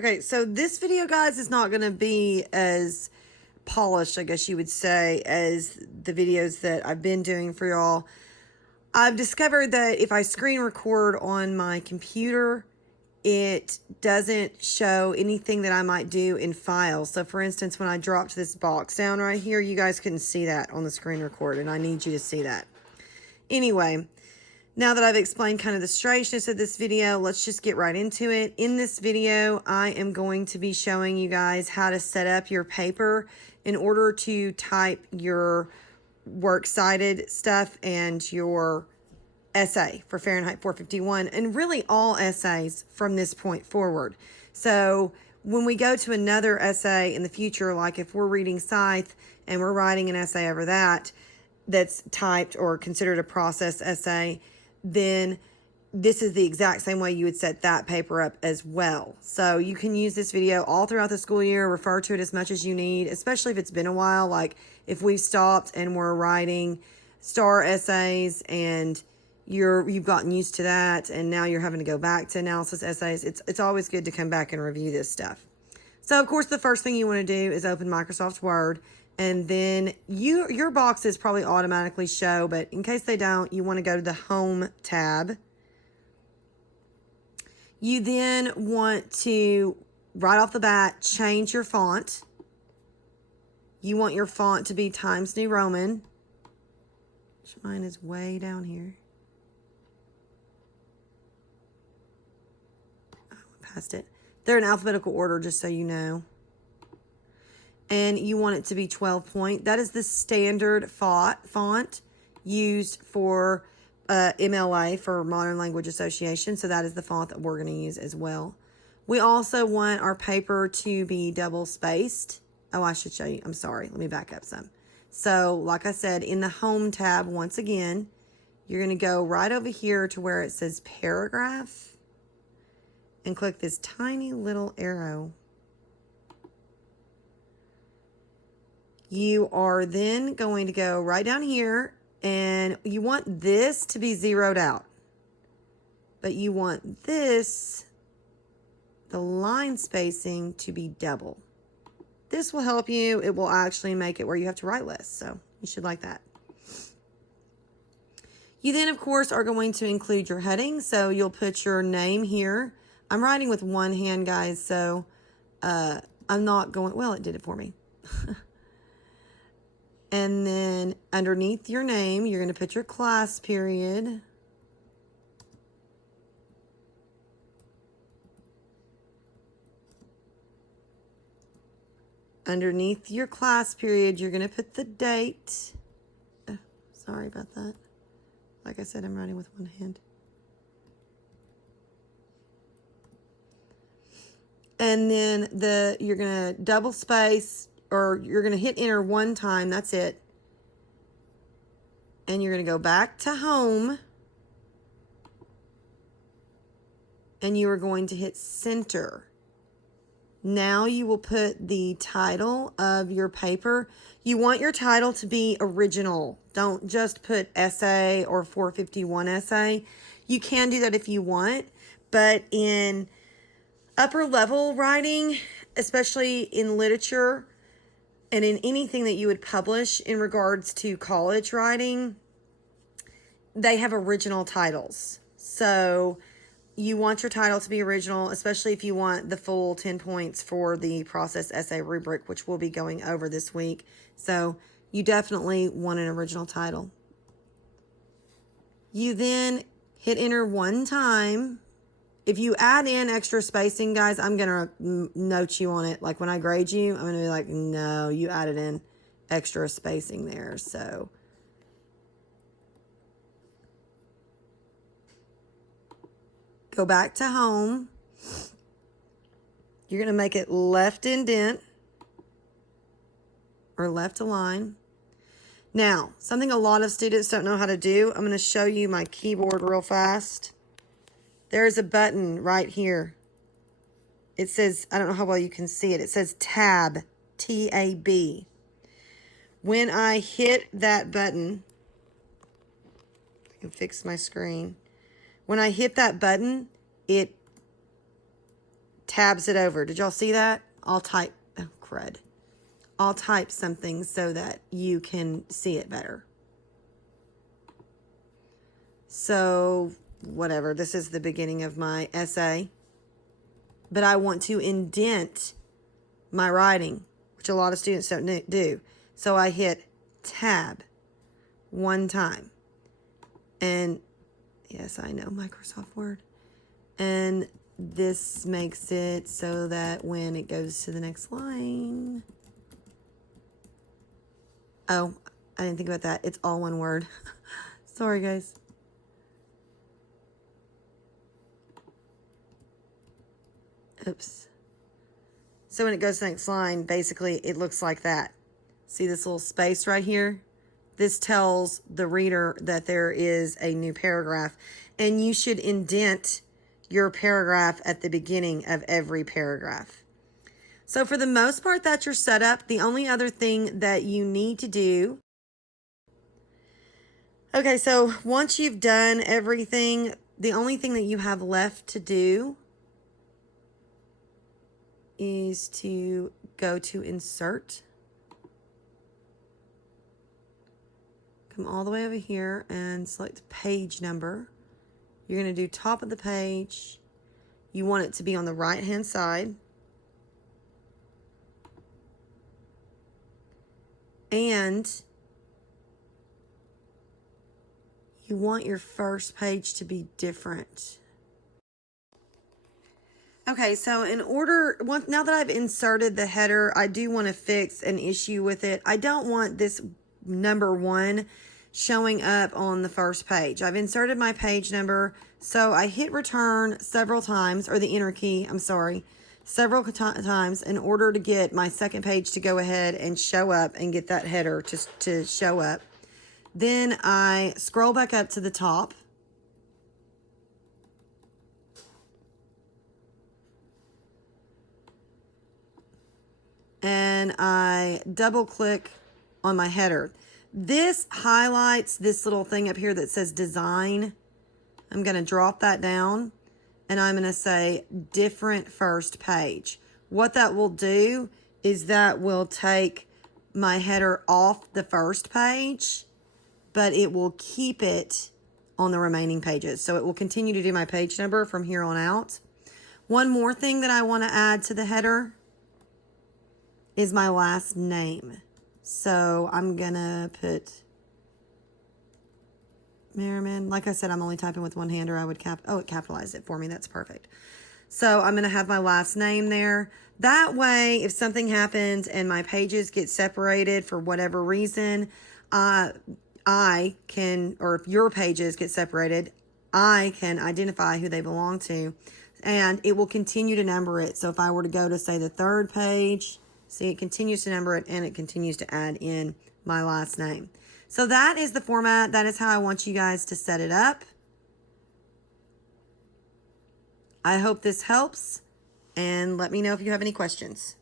Okay, so this video, guys, is not going to be as polished, I guess you would say, as the videos that I've been doing for y'all. I've discovered that if I screen record on my computer, it doesn't show anything that I might do in files. So for instance, when I dropped this box down right here, you guys couldn't see that on the screen record, and I need you to see that. Anyway, now that I've explained kind of the strangeness of this video, let's just get right into it. In this video, I am going to be showing you guys how to set up your paper in order to type your works cited stuff and your essay for Fahrenheit 451, and really all essays from this point forward. So when we go to another essay in the future, like if we're reading Scythe and we're writing an essay over that, that's typed or considered a process essay, then this is the exact same way you would set that paper up as well. So you can use this video all throughout the school year, refer to it as much as you need, especially if it's been a while, like if we've stopped and we're writing STAR essays and you've gotten used to that and now you're having to go back to analysis essays. It's always good to come back and review this stuff. So of course the first thing you want to do is open Microsoft Word, and then your boxes probably automatically show, but in case they don't, you want to go to the Home tab. You then want to, right off the bat, change your font. You want your font to be Times New Roman, which mine is way down here. Past it. They're in alphabetical order, just so you know. And you want it to be 12 point. That is the standard font used for MLA, for Modern Language Association. So that is the font that we're going to use as well. We also want our paper to be double spaced. Oh, I should show you. I'm sorry. Let me back up some. So like I said, in the Home tab, once again, you're going to go right over here to where it says Paragraph, and click this tiny little arrow. You are then going to go right down here, and you want this to be zeroed out, but you want this, the line spacing, to be double. This will help you. It will actually make it where you have to write less, so you should like that. You then, of course, are going to include your heading, so you'll put your name here. I'm writing with one hand, guys, so I'm not going, well, it did it for me. And then underneath your name, you're going to put your class period. Underneath your class period, you're going to put the date. Oh, sorry about that. Like I said, I'm writing with one hand. And then you're going to double space, or you're going to hit enter one time. That's it. And you're going to go back to Home. And you are going to hit center. Now you will put the title of your paper. You want your title to be original. Don't just put essay or 451 essay. You can do that if you want, but in upper level writing, especially in literature and in anything that you would publish in regards to college writing, they have original titles. So you want your title to be original, especially if you want the full 10 points for the process essay rubric, which we'll be going over this week. So you definitely want an original title. You then hit enter one time. If you add in extra spacing, guys, I'm going to note you on it. Like when I grade you, I'm going to be like, no, you added in extra spacing there. So go back to Home. You're going to make it left indent or left align. Now, something a lot of students don't know how to do, I'm going to show you my keyboard real fast. There's a button right here. It says, I don't know how well you can see it. It says Tab, T-A-B. When I hit that button, I can fix my screen. When I hit that button, it tabs it over. Did y'all see that? I'll type, oh crud. I'll type something so that you can see it better. So, whatever, this is the beginning of my essay. But I want to indent my writing, which a lot of students don't do. So I hit tab one time. And yes, I know Microsoft Word. And this makes it so that when it goes to the next line. Oh, I didn't think about that. It's all one word. Sorry, guys. Oops. So when it goes to the next line, basically it looks like that. See this little space right here? This tells the reader that there is a new paragraph, and you should indent your paragraph at the beginning of every paragraph. So for the most part, that's your setup. The only other thing that you need to do. Okay, so once you've done everything, the only thing that you have left to do is to go to insert. Come all the way over here and select page number. You're going to do top of the page. You want it to be on the right hand side. And you want your first page to be different. Okay, so now that I've inserted the header, I do want to fix an issue with it. I don't want this number 1 showing up on the first page. I've inserted my page number, so I hit return several times, or the enter key, I'm sorry, several times in order to get my second page to go ahead and show up and get that header to show up. Then I scroll back up to the top. And I double click on my header. This highlights this little thing up here that says design. I'm going to drop that down and I'm going to say different first page. What that will do is that will take my header off the first page, but it will keep it on the remaining pages. So it will continue to do my page number from here on out. One more thing that I want to add to the header is my last name. So I'm gonna put Merriman. Like I said, I'm only typing with one hand, or I would it capitalized it for me. That's perfect. So I'm gonna have my last name there. That way, if something happens and my pages get separated for whatever reason, I can, or if your pages get separated, I can identify who they belong to, and it will continue to number it. So if I were to go to, say, the third page, see, it continues to number it, and it continues to add in my last name. So that is the format. That is how I want you guys to set it up. I hope this helps, and let me know if you have any questions.